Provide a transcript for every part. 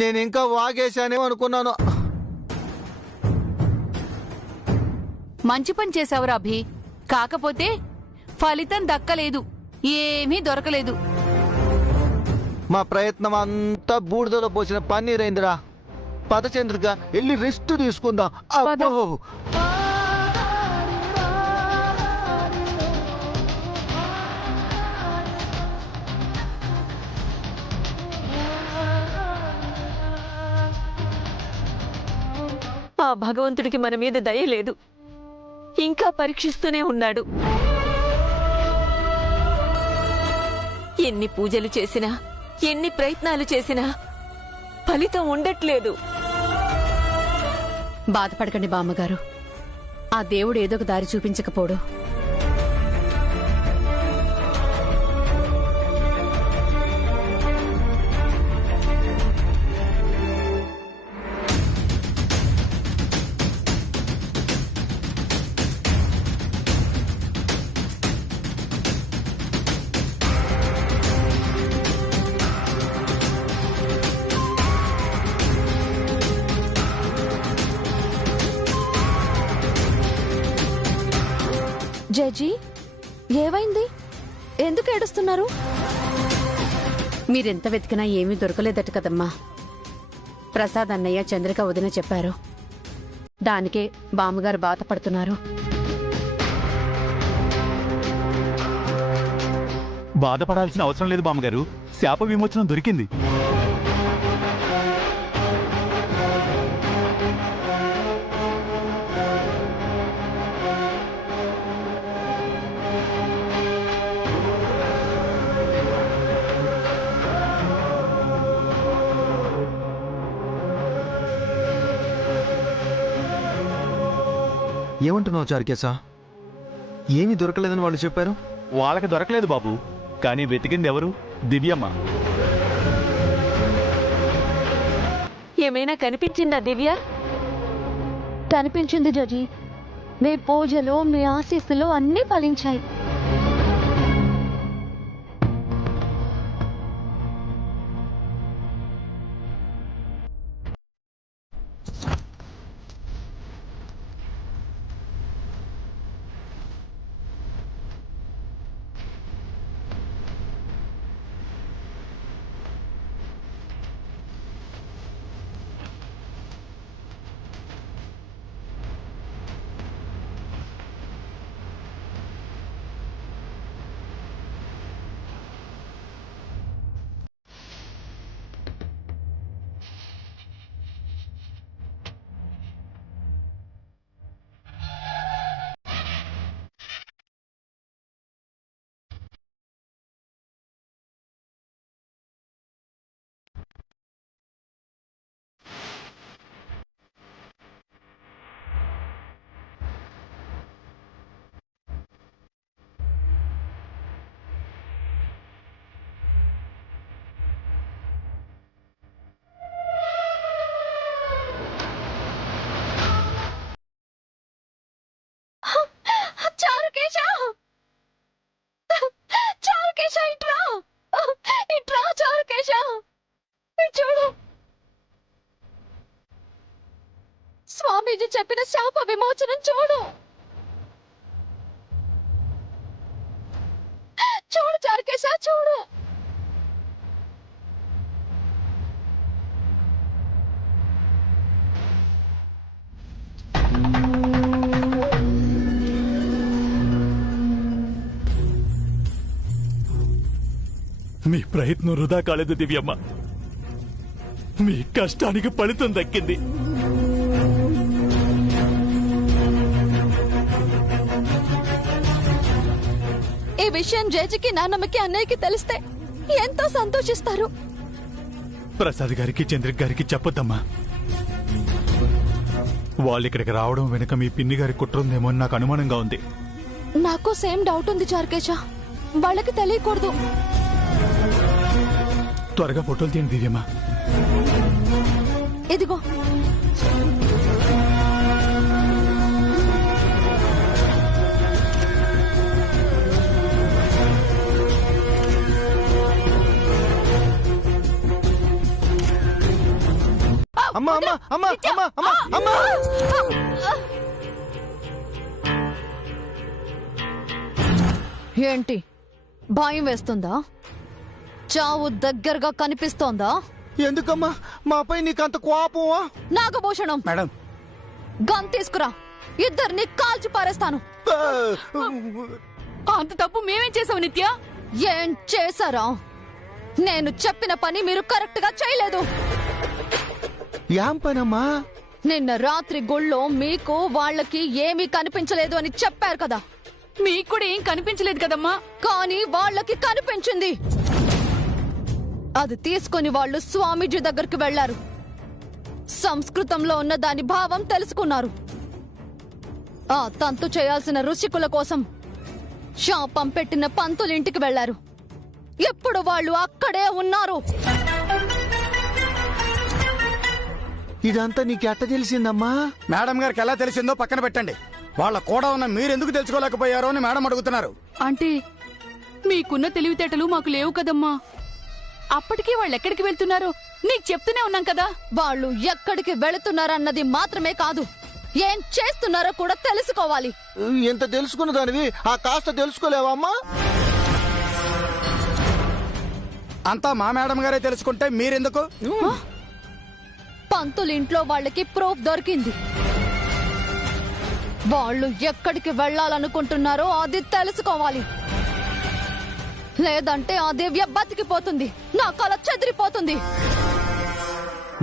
నేను ఇంకా వాగేశానేమో అనుకున్నాను. మంచి పని చేశావురా అభి. కాకపోతే ఫలితం దక్కలేదు, ఏమీ దొరకలేదు. మా ప్రయత్నం అంతా బూడిదలో పోసిన పన్నీరైందిరా. పద చంద్రిక, వెళ్ళి రెస్ట్ తీసుకుందాం. అబ్బో. ఆ భగవంతుడికి మన మీద దయ లేదు, ఇంకా పరీక్షిస్తూనే ఉన్నాడు. ఎన్ని పూజలు చేసినా, ఎన్ని ప్రయత్నాలు చేసినా ఫలితం ఉండట్లేదు. బాధపడకండి బామ్మగారు, ఆ దేవుడు ఏదో ఒక దారి చూపించకపోడు. జడ్జి, ఏమైంది? ఎందుకు ఏడుస్తున్నారు? మీరెంత వెతికినా ఏమీ దొరకలేదట కదమ్మా. ప్రసాద్ అన్నయ్య చంద్రిక వదిన చెప్పారు. దానికే బామ్మగారు బాధపడుతున్నారు. బాధపడాల్సిన అవసరం లేదు బామ్మగారు, శాప విమోచనం దొరికింది. ఏమంటున్నావు చారుకేశా? ఏమీ దొరకలేదని వాళ్ళు చెప్పారు. వాళ్ళకి దొరకలేదు బాబు, కానీ వెతికింది ఎవరు? దివ్యమ్మ. ఏమైనా కనిపించిందా దివ్య? కనిపించింది జడ్జి. మీ పూజలు, మీ ఆశీస్సులు అన్నీ ఫలించాయి. స్వామీజీ చెప్పిన శాప విమోచనం చూడు. చూడు చారుకేశ, చూడు. మీ ప్రయత్నం వృధా కాలేదు దివ్యమ్మ, మీ కష్టానికి ఫలితం దక్కింది. ఈ విషయం జడ్జికి, నాన్నమ్మకి, అన్నయ్యకి తెలిస్తే ఎంతో సంతోషిస్తారు. ప్రసాద్ గారికి, చంద్రిక గారికి చెప్పొద్దమ్మా. వాళ్ళు ఇక్కడికి రావడం వెనుక మీ పిన్ని గారి కుట్ర ఉందేమో అని నాకు అనుమానంగా ఉంది. నాకు సేమ్ డౌట్ ఉంది చారుకేశ. వాళ్ళకి తెలియకూడదు. త్వరగా ఫోటోలు తీయండి దివ్యమ్మ. ఇదిగో. అమ్మా అమ్మా అమ్మా అమ్మా అమ్మా అమ్మా ఏంటి భయం వేస్తుందా? చావు దగ్గరగా కనిపిస్తోందా? ఎందుకమ్మా మాపై నీకంత కోపమా? నాగభూషణం, మేడం గన్ తీసుకురా, ఇద్దరిని కాల్చి పారేస్తాను. అంత తప్పు మేమేం చేసావు నిత్య? ఏం చేశారా? నేను చెప్పిన పని మీరు కరెక్ట్ గా చేయలేదు. ఏం పనమ్మా? నిన్న రాత్రి గుళ్ళో మీకు వాళ్ళకి ఏమీ కనిపించలేదు అని చెప్పారు కదా. మీకు కూడా ఏం కనిపించలేదు కదమ్మా. కానీ వాళ్ళకి కనిపించింది. అది తీసుకుని వాళ్ళు స్వామీజీ దగ్గరికి వెళ్లారు. సంస్కృతంలో ఉన్న దాని భావం తెలుసుకున్నారు. ఆ తంతు చేయాల్సిన ఋషికుల కోసం శాపం పెట్టిన పంతులింటికి వెళ్లారు. ఎప్పుడు వాళ్ళు అక్కడే ఉన్నారు. ఇదంతా నీకెట్ట తెలిసిందమ్మా? మేడం గారికి ఎలా తెలిసిందో పక్కన పెట్టండి. వాళ్ళ కూడా ఉన్న మీరెందుకు తెలుసుకోలేకపోయారో అని మేడం అడుగుతున్నారు. అంటే మీకున్న తెలివితేటలు మాకు లేవు కదమ్మా. అప్పటికీ వాళ్ళు ఎక్కడికి వెళ్తున్నారో నీకు చెప్తూనే ఉన్నాం కదా. వాళ్ళు ఎక్కడికి వెళుతున్నారన్నది మాత్రమే కాదు, ఏం చేస్తున్నారో కూడా తెలుసుకోవాలి. ఎంత తెలుసుకున్న దానివి ఆ కాస్త తెలుసుకోలేవమ్మా? అంతా మా మేడం గారే తెలుసుకుంటే మీరెందుకు? పంతులింట్లో వాళ్ళకి ప్రూఫ్ దొరికింది. వాళ్ళు ఎక్కడికి వెళ్లాలనుకుంటున్నారో అది తెలుసుకోవాలి. లేదంటే ఆ దివ్య బతికిపోతుంది, నా కళ చెదిరిపోతుంది.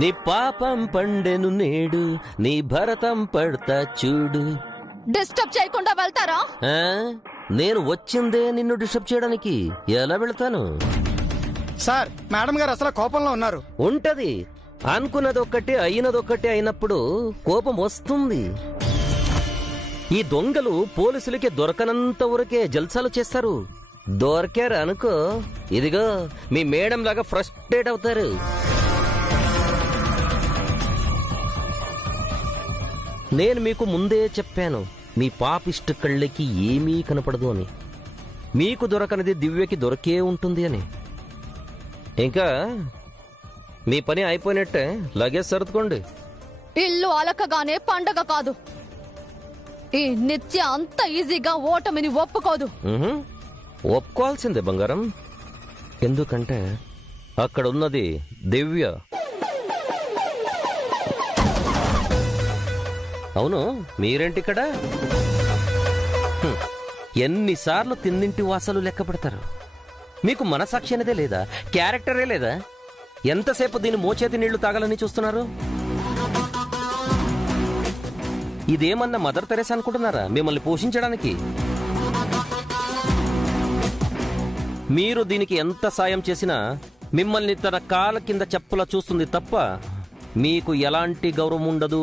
నీ పాపం పండెను నేడు, నీ భరతం పడతా చూడు. డిస్టర్బ్ చేయకుండా వెళ్తారా? ఆ? నేను వచ్చిందే నిన్ను డిస్టర్బ్ చేయడానికి. ఎలా వెళ్తాను? సార్ మేడం గారు అసలు కోపంలో ఉన్నారు. ఉంటది. అనుకున్నదొక్కటి అయినదొక్కటి అయినప్పుడు కోపం వస్తుంది. ఈ దొంగలు పోలీసులకి దొరకనంత వరకే జల్సాలు చేస్తారు. దొరికారు అనుకో, ఇదిగో మీ మేడం లాగా ఫ్రస్ట్రేట్ అవుతారు. నేను మీకు ముందే చెప్పాను, మీ పాపిష్ట కళ్ళకి ఏమీ కనపడదు అని. మీకు దొరకనిది దివ్యకి దొరికే ఉంటుంది అని. ఇంకా మీ పని అయిపోయినట్టే, లగేజ్ సర్దుకోండి. ఇల్లు అలకగానే పండగ కాదు. ఈ నిత్య అంత ఈజీగా ఓటమిని ఒప్పుకోదు. ఒప్పుకోవాల్సిందే బంగారం. ఎందుకంటే అక్కడున్నది దివ్య. అవును, మీరేంటిక్కడ? ఎన్నిసార్లు తిన్నింటి వాసాలు లెక్క పెడతారు? మీకు మనసాక్షి అనేదే లేదా? క్యారెక్టరే లేదా? ఎంతసేపు దీని మోచేతి నీళ్లు తాగాలని చూస్తున్నారు? ఇదేమన్నా మదర్ తెరేసా అనుకుంటున్నారా మిమ్మల్ని పోషించడానికి? మీరు దీనికి ఎంత సాయం చేసినా మిమ్మల్ని తన కాళ్ళ కింద చెప్పులా చూస్తుంది తప్ప మీకు ఎలాంటి గౌరవం ఉండదు.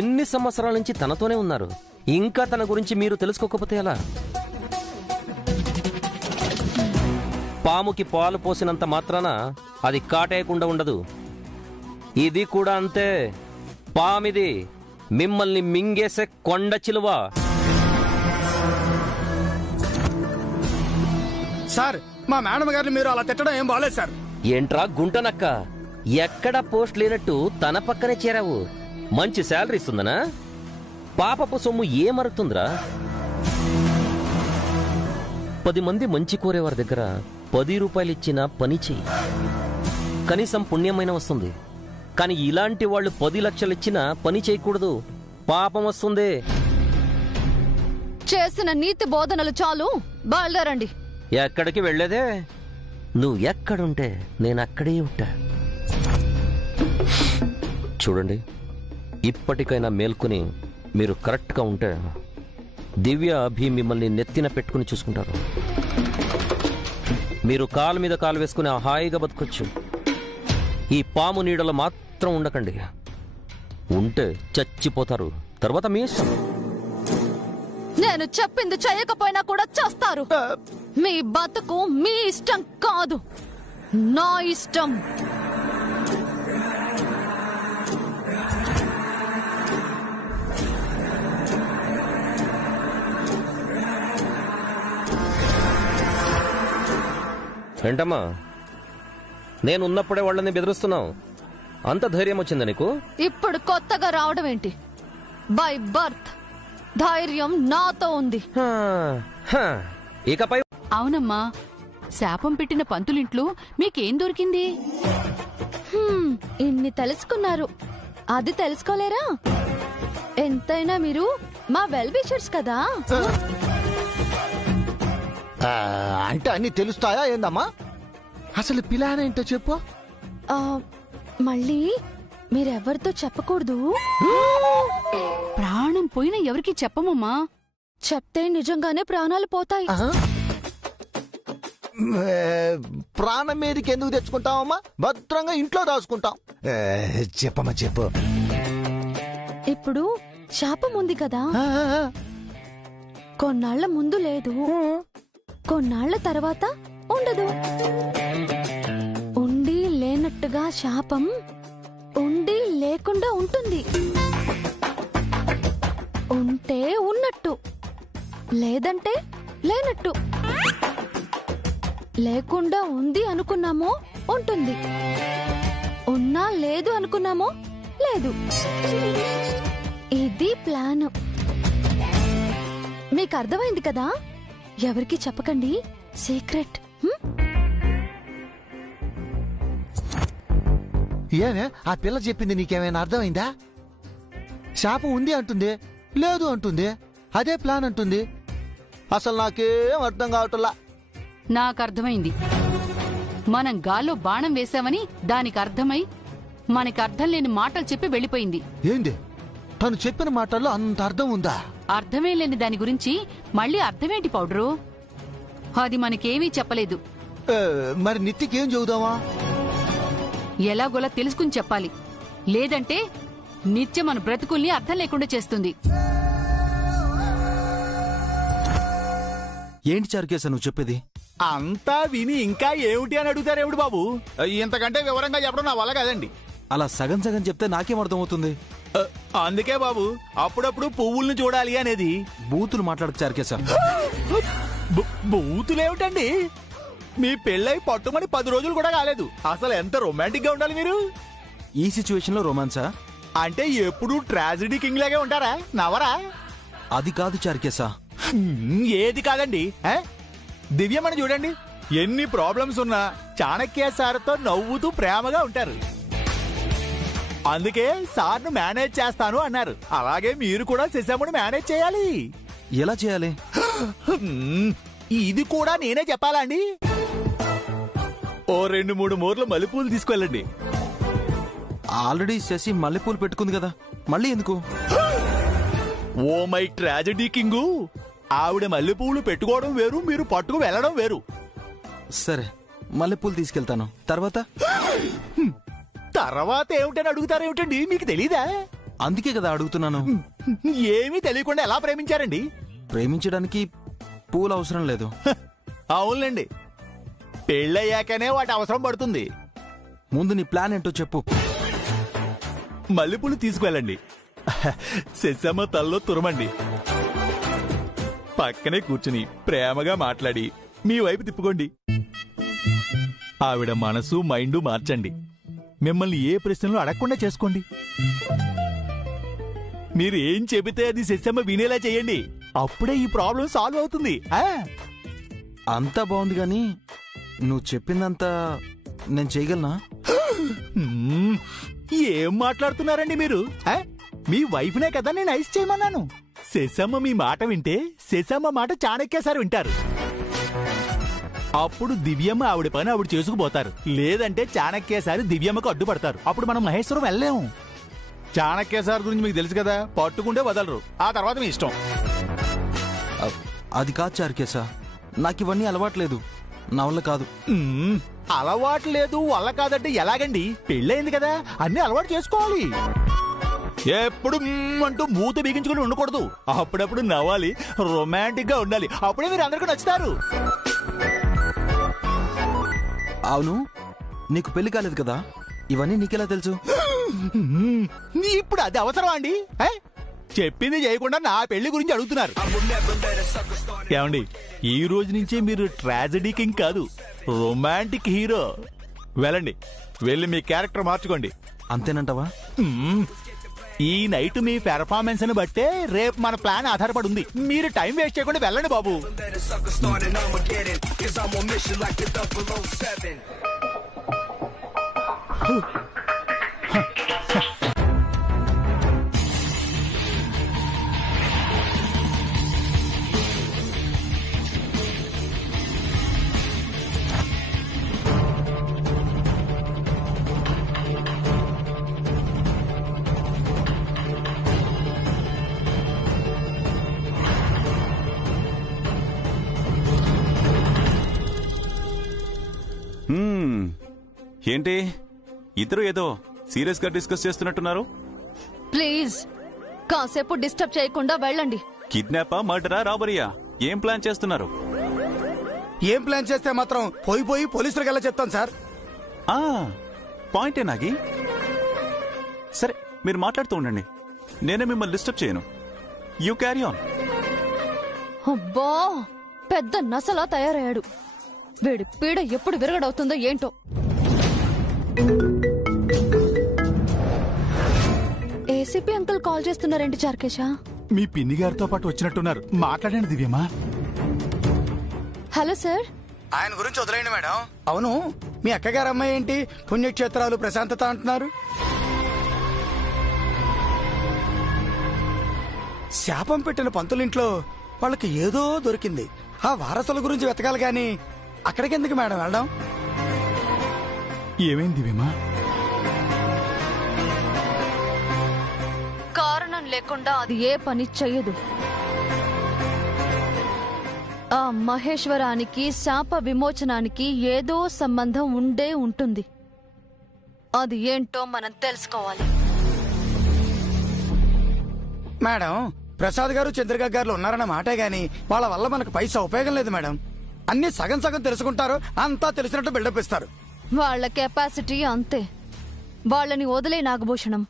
ఇన్ని సంవత్సరాల నుంచి తనతోనే ఉన్నారు. ఇంకా తన గురించి మీరు తెలుసుకోకపోతే ఎలా? పాముకి పాలు పోసినంత మాత్రాన అది కాటేయకుండా ఉండదు. ఇది కూడా అంతే. పామిది, మిమ్మల్ని మింగేసే కొండ చిలువ. సార్ మా మేడం గారిని మీరు అలా తిట్టడం ఏం బాలేదు సార్. ఏంట్రా గుంటనక్క, ఎక్కడా పోస్ట్ లేనట్టు తన పక్కనే చేరావు. మంచి శాలరీ ఇస్తుందనా? పాపపు సొమ్ము ఏమరుతుందిరా? 10 మంది మంచి కోరేవారి దగ్గర 10 రూపాయలు ఇచ్చినా పని చెయ్యి, కనీసం పుణ్యమైన వస్తుంది. కానీ ఇలాంటి వాళ్ళు 10 లక్షలు ఇచ్చినా పని చేయకూడదు, పాపం వస్తుంది. చేసిన నీతి బోధనలు చాలు, బయలుదేరండి. ఎక్కడికి వెళ్లేదే? నువ్వు ఎక్కడుంటే నేను అక్కడే ఉంటా. చూడండి, ఇప్పటికైనా మేల్కొని మీరు కరెక్ట్గా ఉంటే దివ్య అభి మిమ్మల్ని నెత్తిన పెట్టుకుని చూసుకుంటారు. మీరు కాలు మీద కాలు వేసుకుని హాయిగా బతకొచ్చు. ఈ పాము నీడలో మాత్రం ఉండకండి. ఉంటే చచ్చిపోతారు. తర్వాత మీ ఇష్టం. నేను చెప్పింది చేయకపోయినా కూడా చేస్తారు. మీ బతుకు మీ ఇష్టం కాదు, నా ఇష్టం. ఏంటమ్మా నేనున్నప్పుడే వాళ్ళని బెదిరిస్తున్నావు. అంత ధైర్యం వచ్చిందా నీకు? ఇప్పుడు కొత్తగా రావడం ఏంటి? బై బర్త్ ధైర్యం నాతో ఉంది. హా, హా. ఇకపై అవునమ్మా, శాపం పెట్టిన పంతులింట్లో మీకేం దొరికింది? ఇన్ని తెలుసుకున్నారు, అది తెలుసుకోలేరా? ఎంతైనా మీరు మా వెల్ విషర్స్ కదా. అంటే అన్ని తెలుస్తాయా ఏందమ్మా? అసలు ప్లాన్ ఏంటో చెప్పు. ఆ, మళ్ళీ మీరెవరితో చెప్పకూడదు. ప్రాణం పోయిన ఎవరికి చెప్పమమ్మా. చెప్తే నిజంగానే ప్రాణాలు పోతాయి. ప్రాణం మీదకి ఎందుకు తెచ్చుకుంటామమ్మా? భద్రంగా ఇంట్లో దాచుకుంటాం. చెప్పమ్మా చెప్పు. ఇప్పుడు శాపం ఉంది కదా, కొన్నాళ్ల ముందు లేదు, కొన్నాళ్ల తర్వాత ఉండదు. ఉండి లేనట్టుగా శాపం ఉండి లేకుండా ఉంటుంది. ఉంటే ఉన్నట్టు, లేదంటే లేనట్టు. లేకుండా ఉంది అనుకున్నామో ఉంటుంది, ఉన్నా లేదు అనుకున్నామో లేదు. ఇది ప్లాన్. మీకు అర్థమైంది కదా? ఎవరికి చెప్పకండి, సీక్రెట్. ఏమే ఆ పిల్ల చెప్పింది నీకేమైనా అర్థమైందా? శాపం ఉంది అంటుంది, లేదు అంటుంది, అదే ప్లాన్ అంటుంది. అసలు నాకేం అర్థం కావట్లా. నాకర్థమైంది. మనం గాల్లో బాణం వేశామని దానికి అర్థమై మనకి అర్థం లేని మాటలు చెప్పి వెళ్ళిపోయింది. ఏంది తను చెప్పిన మాటల్లో అంత అర్థం ఉందా? అర్థమే లేని దాని గురించి మళ్ళీ అర్థమేంటి పౌడరు? అది మనకేమీ చెప్పలేదు. మరి నిత్యకి ఏం చెబుదామా? ఎలాగోలా తెలుసుకుని చెప్పాలి, లేదంటే నిత్యం మన బ్రతుకుల్ని అర్థం లేకుండా చేస్తుంది. ఏంటి చారుకేశ నువ్వు చెప్పేది? అంతా విని ఇంకా ఏమిటి అని అడుగుతారేమిటి బాబు? ఇంతకంటే వివరంగా చెప్పడం నా వల్ల కాదండి. అలా సగం సగం చెప్తే నాకేం అర్థమవుతుంది? అందుకే బాబు అప్పుడప్పుడు పువ్వుల్ని చూడాలి అనేది. బూతులు మాట్లాడకు చారుకేశ. బూతులేమిటండి? మీ పెళ్ళై పట్టుమని 10 రోజులు కూడా కాలేదు. అసలు ఎంత రొమాంటిక్ గా ఉండాలి మీరు. ఈ సిచ్యువేషన్ లో రొమాన్సా? అంటే ఎప్పుడు ట్రాజడీ కింగ్ లాగే ఉంటారా? నవరా? అది కాదు చారుకేశ. ఏది కాదండి. దివ్యమని చూడండి, ఎన్ని ప్రాబ్లమ్స్ ఉన్నా చాణక్య సార్తో నవ్వుతూ ప్రేమగా ఉంటారు. అందుకే సార్ను మేనేజ్ చేస్తాను అన్నారు. అలాగే మీరు కూడా శశమ్మను మేనేజ్ చేయాలి. ఎలా చేయాలి? ఇది కూడా నేనే చెప్పాలా అండి? ఓ 2-3 మూరలు మల్లెపూలు తీసుకెళ్ళండి. ఆల్రెడీ శశి మల్లెపూలు పెట్టుకుంది కదా, మళ్ళీ ఎందుకు? ఓ మై ట్రాజడీ కింగు, ఆవిడ మల్లెపూలు పెట్టుకోవడం వేరు, మీరు పట్టుకు వెళ్ళడం వేరు. సరే, మల్లెపూలు తీసుకెళ్తాను. తర్వాత ఏమిటని అడుగుతారేమిటండి? మీకు తెలీదా? అందుకే కదా అడుగుతున్నాను. ఏమీ తెలియకుండా ఎలా ప్రేమించారండి? ప్రేమించడానికి పూలు అవసరం లేదు. అవునులేండి, పెళ్ళయ్యాకనే వాటి అవసరం పడుతుంది. ముందు నీ ప్లాన్ ఏంటో చెప్పు. మల్లెపూలు తీసుకువెళ్ళండి, శశమ్మ తల్లో తురమండి, పక్కనే కూర్చుని ప్రేమగా మాట్లాడి మీ వైపు తిప్పుకోండి. ఆవిడ మనసు మైండు మార్చండి. మిమ్మల్ని ఏ ప్రశ్నలు అడగకుండా చేసుకోండి. మీరు ఏం చెబితే అది శశమ్మ వినేలా చేయండి. అప్పుడే ఈ ప్రాబ్లం సాల్వ్ అవుతుంది. అంతా బాగుంది గాని నువ్వు చెప్పిందంతా నేను చేయగలనా? ఏం మాట్లాడుతున్నారండి మీరు? మీ వైఫ్నే కదా నేను ఐస్ చేయమన్నాను. శశమ్మ మీ మాట వింటే శశమ్మ మాట చాణక్య సార్ వింటారు. అప్పుడు దివ్యమ్మ ఆవిడ పని ఆవిడ చేసుకుపోతారు. లేదంటే చాణక్య సార్ దివ్యమ్మకు అడ్డుపడతారు. అప్పుడు మనం మహేశ్వరం వెళ్ళలేము. చాణక్య సార్ గురించి మీకు తెలుసు కదా, పట్టుకుంటే వదలరు, ఆ తర్వాత మీ ఇష్టం. అది కాదు చారుకేశ, నాకు ఇవన్నీ అలవాట్లేదు, నా వల్ల కాదు. అలవాటు లేదు వల్ల కాదంటే ఎలాగండి? పెళ్ళయింది కదా, అన్ని అలవాటు చేసుకోవాలి. ఎప్పుడు అంటూ మూత బిగించుకుని ఉండకూడదు. అప్పుడప్పుడు నవ్వాలి, రొమాంటిక్ గా ఉండాలి. అప్పుడే మీరు అందరికీ నచ్చుతారు. అవును, నీకు పెళ్లి కాలేదు కదా, ఇవన్నీ నీకెలా తెలుసు? ఇప్పుడు అది అవసరం అండి? చెప్పింది చేయకుండా నా పెళ్లి గురించి అడుగుతున్నారు. ఏమండి, ఈ రోజు నుంచే మీరు ట్రాజడీ కింగ్ కాదు, రొమాంటిక్ హీరో. వెళ్ళండి, వెళ్ళి మీ క్యారెక్టర్ మార్చుకోండి. అంతేనంటావా? ఈ నైట్ మీ పెర్ఫార్మెన్స్ ని బట్టే రేపు మన ప్లాన్ ఆధారపడి ఉంది. మీరు టైం వేస్ట్ చేయకుండా వెళ్ళండి బాబు. ఏంటి ఇద్దరు ఏదో సీరియస్ గా డిస్కస్ చేస్తున్నట్టున్నారు? ప్లీజ్ కాసేపు డిస్టర్బ్ చేయకుండా వెళ్ళండి. కిడ్నాపా, మర్డరా, రాబరీయా? ఏం ప్లాన్ చేస్తున్నారు? ఏం ప్లాన్ చేస్తే మాత్రం పోయి పోలీసులకు ఎలా చెప్తాను సార్? పాయింటే నాగి. సరే, మీరు మాట్లాడుతూ ఉండండి, నేనే మిమ్మల్ని డిస్టర్బ్ చేయను. You carry on. అబ్బా, పెద్ద నసలా తయారయ్యాడు. వీడి పీడ ఎప్పుడు విరగడవుతుందో ఏంటో. ఏసీపీ అంకుల్ కాల్ చేస్తున్నారేంటి చార్కేశా? మీ పిన్ని గారితో పాటు వచ్చినట్టున్నారు, మాట్లాడండి దివ్యమ్మా. Hello sir. ఆయన గురించి వదిలేయండి మేడం. అవును, మీ అక్కగారు అమ్మాయి ఏంటి పుణ్యక్షేత్రాలు ప్రశాంతత అంటున్నారు? శాపం పెట్టిన పంతులింట్లో వాళ్ళకి ఏదో దొరికింది. ఆ వారసుల గురించి వెతకాలి గాని అక్కడికెందుకు మేడం వెళ్ళడం? ఏమైంది దివ్యమ్మా? కారణం లేకుండా అది ఏ పని చెయ్యదు. ఆ మహేశ్వరానికి శాప విమోచనానికి ఏదో సంబంధం ఉండే ఉంటుంది. అది ఏంటో మనం తెలుసుకోవాలి. మేడం, ప్రసాద్ గారు చంద్రిక గారు ఉన్నారన్న మాటే గాని వాళ్ళ వల్ల మనకు పైసా ఉపయోగం లేదు మేడం. అన్ని సగం సగం తెలుసుకుంటారు, అంతా తెలిసినట్టు బిల్డప్ ఇస్తారు. వాళ్ళ కెపాసిటీ అంతే. వాళ్ళని వదిలే నాగభూషణం.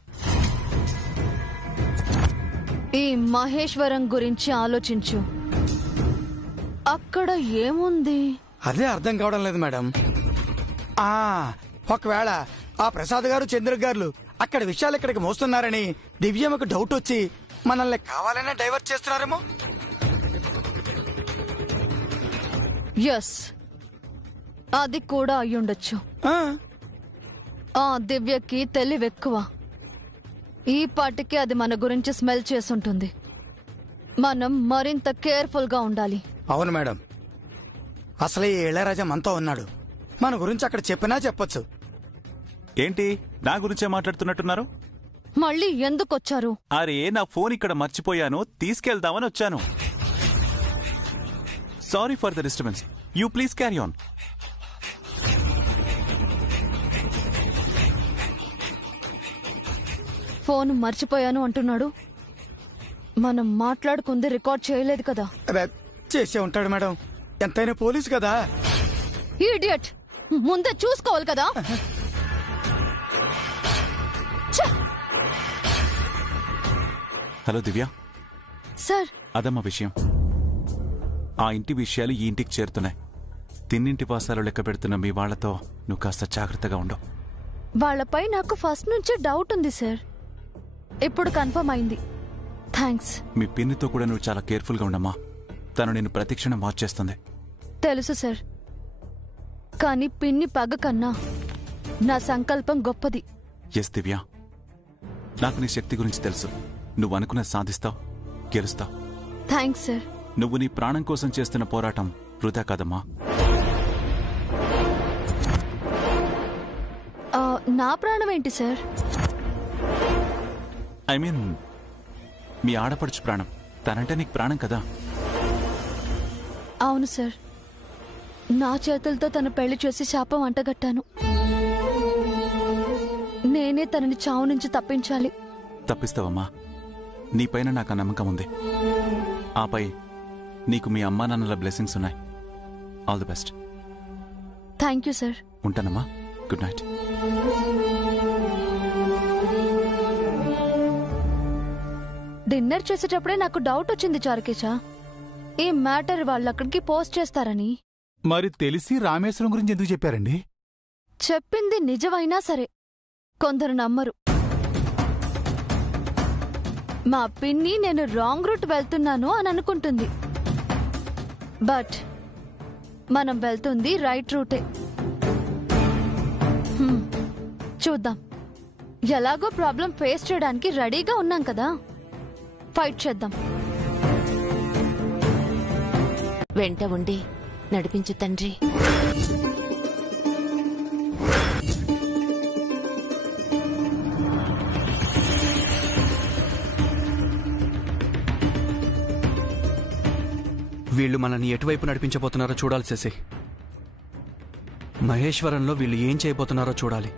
ఈ మహేశ్వరం గురించి ఆలోచించు. అక్కడ ఏముంది? అదే అర్థం కావడం లేదు మేడం. ఒకవేళ ఆ ప్రసాద్ గారు చంద్రిక గారు అక్కడ విషయాలు ఇక్కడికి మోస్తున్నారని దివ్యమ్మకు డౌట్ వచ్చి మనల్ని కావాలనే డైవర్ట్ చేస్తున్నారేమో. ఎస్, అది కూడా అయ్యుండొచ్చు. ఆ దివ్యకి తెలివెక్కువ. ఈ పాటికి అది మన గురించి స్మెల్ చేసుంటుంది. మనం మరింత కేర్ఫుల్ గా ఉండాలి. అవును మేడం, అసలే ఈ ఇళయరాజా మనతో ఉన్నాడు. మన గురించి అక్కడ చెప్పినా చెప్పొచ్చు. ఏంటి నా గురించే మాట్లాడుతున్నట్టున్నారు? మళ్ళీ ఎందుకొచ్చారు? అరే, నా ఫోన్ ఇక్కడ మర్చిపోయాను, తీసుకెళ్దామని వచ్చాను. Sorry for the disturbance. You please carry on. Phone మర్చిపోయాను అంటున్నాడు. మనం మాట్లాడుకుంది రికార్డ్ చేయలేదు కదా? చేసే ఉంటాడు మేడం, ఎంతైనా పోలీసు కదా. ఈడియట్, ముందే చూసుకోవాలి కదా. హలో దివ్య. సార్, అదమ్మా విషయం. ఆ ఇంటి విషయాలు ఈ ఇంటికి చేరుతున్నాయి. తిన్నింటి వాసాలు లెక్క పెడుతున్న మీ వాళ్లతో నువ్వు కాస్త జాగ్రత్తగా ఉండవు. వాళ్లపై నాకు ఫస్ట్ నుంచే డౌట్ ఉంది సార్. ఇప్పుడు కన్ఫర్మ్ అయింది. థ్యాంక్స్. మీ పిన్నితో కూడా నువ్వు చాలా కేర్ఫుల్గా ఉండమ్మా. తను నేను ప్రతిక్షణం వాచ్ చేస్తుంది. తెలుసు సార్, కానీ పిన్ని పగ కన్నా నా సంకల్పం గొప్పది. ఎస్ దివ్య, నాకు నీ శక్తి గురించి తెలుసు. నువ్వు అనుకున్న సాధిస్తావు, గెలుస్తావు. Thanks sir. నువ్వు నీ ప్రాణం కోసం చేస్తున్న పోరాటం వృధా కాదమ్మా. నా ప్రాణం ఏంటి సార్? ఐ మీన్ మీ ఆడపడుచు ప్రాణం. తనంటే నీకు ప్రాణం కదా. అవును సార్, నా చేతులతో తన పెళ్లి చేసి శాపం అంటగట్టాను. నేనే తనని చావు నుంచి తప్పించాలి. తప్పిస్తావమ్మా, నీపైన నాకు నమ్మకం ఉంది. ఆపై నీకు మీ అమ్మా నాన్నల బ్లెస్సింగ్స్ ఉన్నాయి. All the best. Thank you sir. ఉంటానమ్మా. Good night. డిన్నర్ చేసేటప్పుడే నాకు డౌట్ వచ్చింది చారుకేశ, ఈ మ్యాటర్ వాళ్ళు అక్కడికి పోస్ట్ చేస్తారని. మరి తెలిసి రామేశ్వరం గురించి ఎందుకు చెప్పారండి? చెప్పింది నిజమైనా సరే కొందరు నమ్మరు. మా పిన్ని నేను రాంగ్ రూట్ వెళ్తున్నాను అని అనుకుంటుంది. బట్ మనం వెళ్తుంది రైట్ రూటే. చూద్దాం. ఎలాగో ప్రాబ్లం ఫేస్ చేయడానికి రెడీగా ఉన్నాం కదా, ఫైట్ చేద్దాం. వెంట ఉండి నడిపించు తండ్రి. వీళ్ళు మనల్ని ఎటువైపు నడిపించబోతున్నారో చూడాలి శశి. మహేశ్వరంలో వీళ్ళు ఏం చేయబోతున్నారో చూడాలి.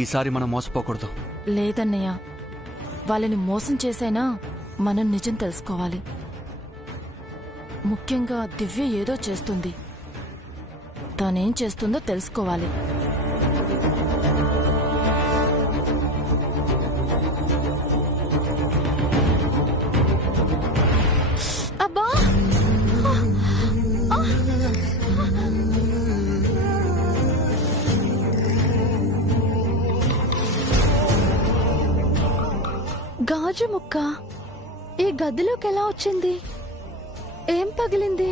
ఈసారి మనం మోసపోకూడదు. లేదన్నయ్య, వాళ్ళని మోసం చేసైనా మనం నిజం తెలుసుకోవాలి. ముఖ్యంగా దివ్య ఏదో చేస్తుంది. తానేం చేస్తుందో తెలుసుకోవాలి. అబ్బా! గాజు ముక్క ఈ గదిలోకి ఎలా వచ్చింది? ఏం పగిలింది?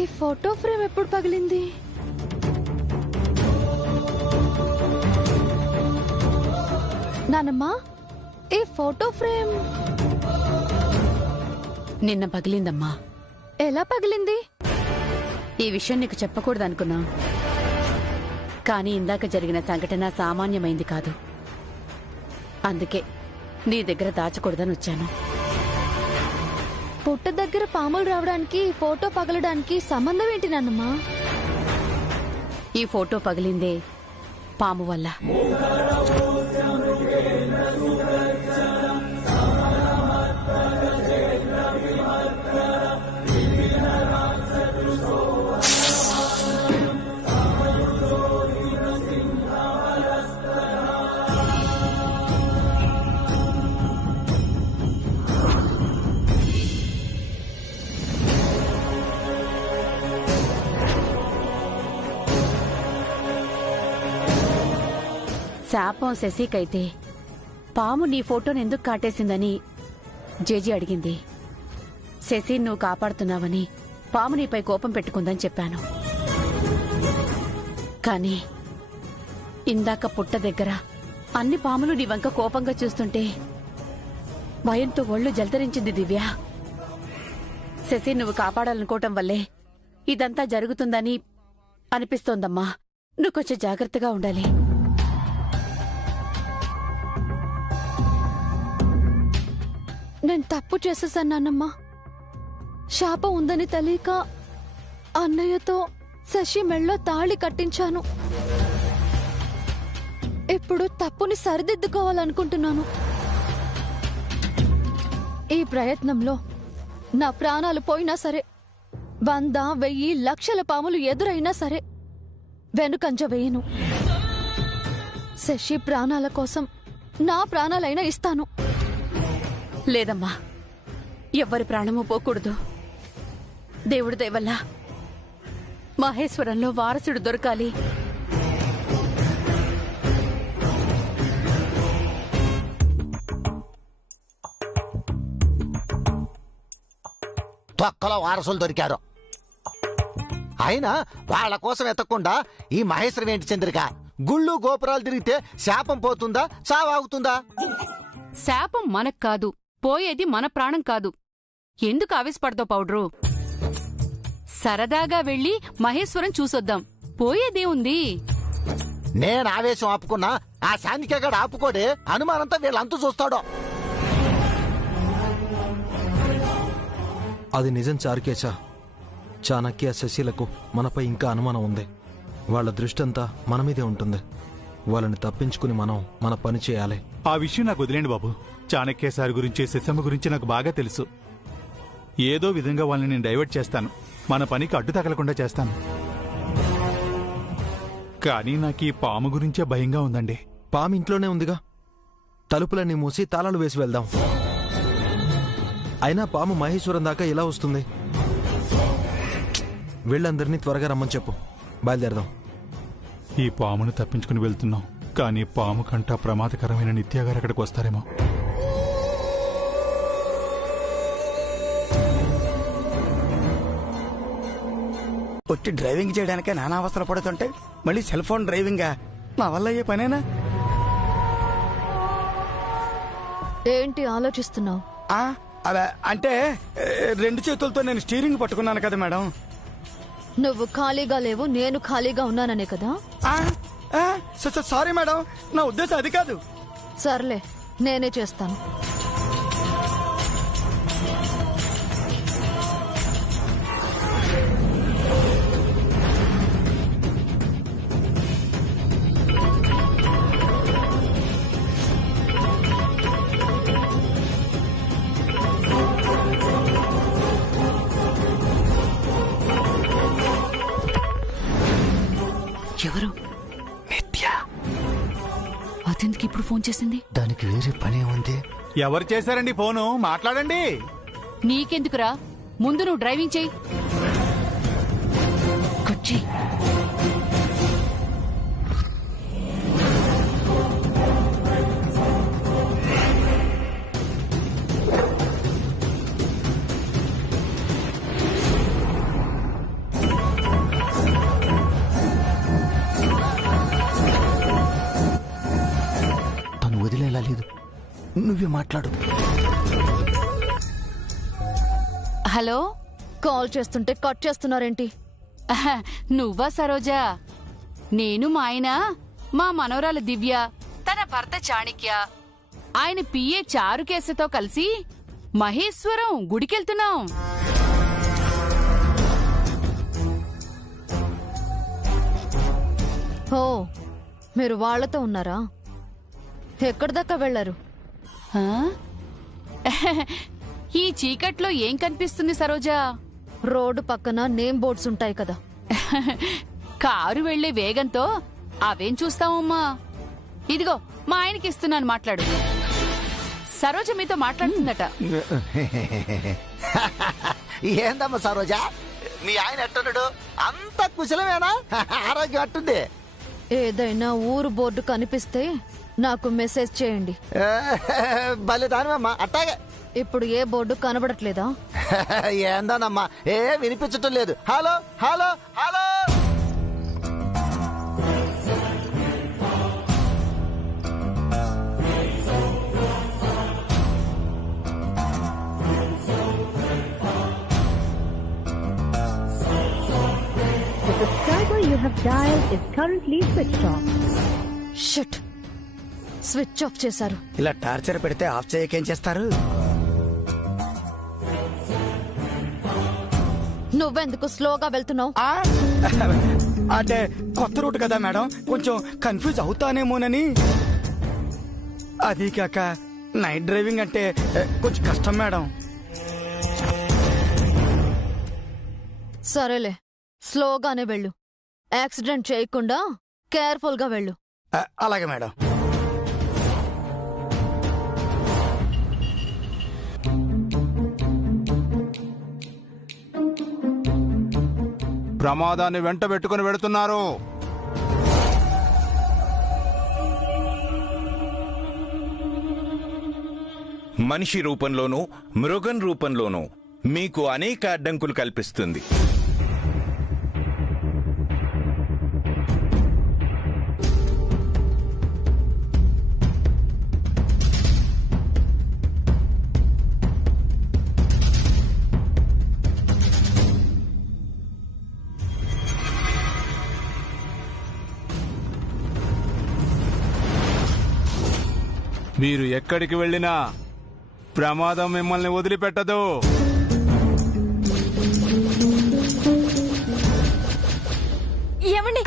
ఈ ఫోటో ఫ్రేమ్ ఎప్పుడు పగిలింది? నానమ్మా, ఈ ఫోటో ఫ్రేమ్ నిన్న పగిలిందమ్మా. ఎలా పగిలింది? ఈ విషయం నీకు చెప్పకూడదనుకున్నా, కానీ ఇందాక జరిగిన సంఘటన సామాన్యమైంది కాదు. అందుకే నీ దగ్గర దాచకూడదని వచ్చాను. పుట్ట దగ్గర పాములు రావడానికి ఫోటో పగలడానికి సంబంధం ఏంటి నాన్నమ్మా? ఈ ఫోటో పగిలిందే పాము వల్ల. శాపం శశికైతే పాము నీ ఫోటోని ఎందుకు కాటేసిందని జేజీ అడిగింది. శశి నువ్వు కాపాడుతున్నావని పాము నీపై కోపం పెట్టుకుందని చెప్పాను. కానీ ఇందాక పుట్ట దగ్గర అన్ని పాములు నీ వంక కోపంగా చూస్తుంటే భయంతో ఒళ్ళు జలతరించింది దివ్య. శశి నువ్వు కాపాడాలనుకోవటం వల్లే ఇదంతా జరుగుతుందని అనిపిస్తోందమ్మా. నువ్వు కొంచెం జాగ్రత్తగా ఉండాలి. నేను తప్పు చేసేసాను నాన్నమ్మా. శాపం ఉందని తెలియక అన్నయ్యతో శశి మెళ్ళో తాళి కట్టించాను. ఇప్పుడు తప్పుని సరిదిద్దుకోవాలనుకుంటున్నాను. ఈ ప్రయత్నంలో నా ప్రాణాలు పోయినా సరే, 100, 1000, లక్షల పాములు ఎదురైనా సరే వెనుకంజ వేయను. శశి ప్రాణాల కోసం నా ప్రాణాలైనా ఇస్తాను. లేదమ్మా, ఎవ్వరి ప్రాణము పోకూడదు. దేవుడి దయవల్ల మహేశ్వరంలో వారసుడు దొరకాలి. తొక్కలో వారసులు దొరికారు. అయినా వాళ్ళ కోసం ఎత్తకుండా ఈ మహేశ్వరం ఏంటి చంద్రిక? గుళ్ళు గోపురాలు తిరిగితే శాపం పోతుందా, చావాగుతుందా? శాపం మనకు కాదు, పోయేది మన ప్రాణం కాదు. ఎందుకు ఆవేశపడతావు పౌడ్రు? సరదాగా వెళ్ళి మహేశ్వరం చూసొద్దాం, పోయేదే ఉంది. నేను ఆవేశం ఆపుకున్నా ఆ శాంతికేగాడు ఆపుకోడే. అనుమానంతో వీళ్ళంతా చూస్తాడో. అది నిజం చారుకేశ. చాణక్య శశిలకు మనపై ఇంకా అనుమానం ఉంది. వాళ్ళ దృష్టంతా మన మీదే ఉంటుంది. వాళ్ళని తప్పించుకుని మనం మన పని చేయాలి. ఆ విషయం నాకు వదిలేండి బాబు. చాణక్య సార్ గురించి, శశమ్మ గురించి నాకు బాగా తెలుసు. ఏదో విధంగా వాళ్ళని నేను డైవర్ట్ చేస్తాను. మన పనికి అడ్డు తగలకుండా చేస్తాను. కానీ నాకు ఈ పాము గురించే భయంగా ఉందండి. పాము ఇంట్లోనే ఉందిగా, తలుపులన్నీ మూసి తాళాలు వేసి వెళ్దాం. అయినా పాము మహేశ్వరం దాకా ఎలా వస్తుంది? వీళ్ళందరినీ త్వరగా రమ్మని చెప్పు, బయలుదేరదాం. ఈ పామును తప్పించుకుని వెళ్తున్నాం, కానీ పాము కంటా ప్రమాదకరమైన నిత్య గారు అక్కడికి వస్తారేమో. వచ్చి డ్రైవింగ్ చేయడానికే నానా అవసరం పడుతుంటే మళ్ళీ సెల్ ఫోన్ డ్రైవింగా? నా వల్ల అయ్యే పనేనా? ఏంటి ఆలోచిస్తున్నావు? అలా అంటే 2 చేతులతో నేను స్టీరింగ్ పట్టుకున్నాను కదా మేడం. నువ్వు ఖాళీగా లేవు, నేను ఖాళీగా ఉన్నాననే కదా. సారీ మేడం, నా ఉద్దేశం అది కాదు. సర్లే, నేనే చేస్తాను. ఎవరు? నిత్య. అదెందుకు ఇప్పుడు ఫోన్ చేసింది? దానికి వేరే పనే ఉంది. ఎవరు చేశారండి ఫోను? మాట్లాడండి. నీకెందుకురా, ముందు నువ్వు డ్రైవింగ్ చెయ్యి. కట్ చెయ్యి. తను వదిలేలా లేదు, నువ్వే మాట్లాడు. హలో, కాల్ చేస్తుంటే కట్ చేస్తున్నారేంటి? నువ్వా సరోజా? నేను మా ఆయన, మా మనవరాలు దివ్య, తన భర్త చాణిక్య, ఆయన పిఏ చారుకేశతో కలిసి మహేశ్వరం గుడికెళ్తున్నాం. ఓ, మీరు వాళ్లతో ఉన్నారా? ఎక్కడి దాకా వెళ్లారు? ఆ? ఈ చీకట్లో ఏం కనిపిస్తుంది సరోజా? రోడ్డు పక్కన నేమ్ బోర్డ్స్ ఉంటాయి కదా. కారు వెళ్లే వేగంతో అవేం చూస్తామమ్మా. ఇదిగో మా ఆయనకి ఇస్తున్నాను, మాట్లాడు. సరోజ మీతో మాట్లాడుతుందట. ఏందమ్మా సరోజా, మీ ఆయన ఎట్టున్నాడు? అంత కుశలమేనా? ఆరోగ్యం అట్టుంది? ఏదైనా ఊరు బోర్డు కనిపిస్తే నాకు మెసేజ్ చేయండి. భలే దానివమ్మా, అట్టాగే. ఇప్పుడు ఏ బోర్డు కనబడట్లేదా? ఏందోనమ్మా, వినిపించటం లేదు. Hello hello hello. The subscriber you have dialed is currently switched off. Shit, switch off చేశారు. ఇలా టార్చర్ పెడితే ఆఫ్ చేయకేం చేస్తారు? నువ్వెందుకు స్లోగా వెళ్తున్నావు? అంటే కొత్త రూట్ కదా మేడం, కొంచెం కన్ఫ్యూజ్ అవుతానేమోనని. అది కాక నైట్ డ్రైవింగ్ అంటే కొంచెం కష్టం మేడం. సరేలే, స్లోగానే వెళ్ళు. యాక్సిడెంట్ చేయకుండా కేర్ఫుల్ గా వెళ్ళు. అలాగే మేడం. ప్రమాదాన్ని వెంట పెట్టుకుని వెడుతున్నారు. మనిషి రూపంలోనూ మృగం రూపంలోనూ మీకు అనేక అడ్డంకులు కల్పిస్తుంది. మీరు ఎక్కడికి వెళ్ళినా ప్రమాదం మిమ్మల్ని వదిలిపెట్టదు. ఏమండి,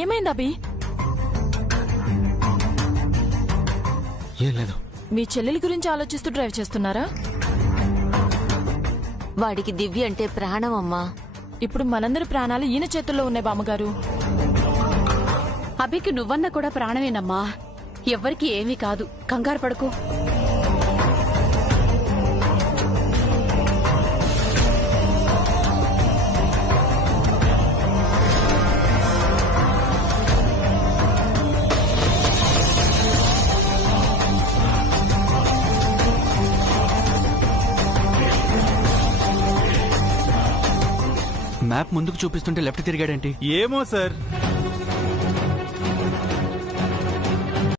ఏమైంది అభి? ఏం లేదు. మీ చెల్లెలి గురించి ఆలోచిస్తూ డ్రైవ్ చేస్తున్నారా? వాడికి దివ్య అంటే ప్రాణం అమ్మా. ఇప్పుడు మనందరి ప్రాణాలు ఈయన చేతుల్లో ఉన్నాయి బామ్మగారు. అభికి నువ్వన్న కూడా ప్రాణమేనమ్మా. ఎవ్వరికి ఏమీ కాదు, కంగారు పడుకో. మ్యాప్ ముందుకు చూపిస్తుంటే లెఫ్ట్ తిరిగాడేంటి? ఏమో సార్.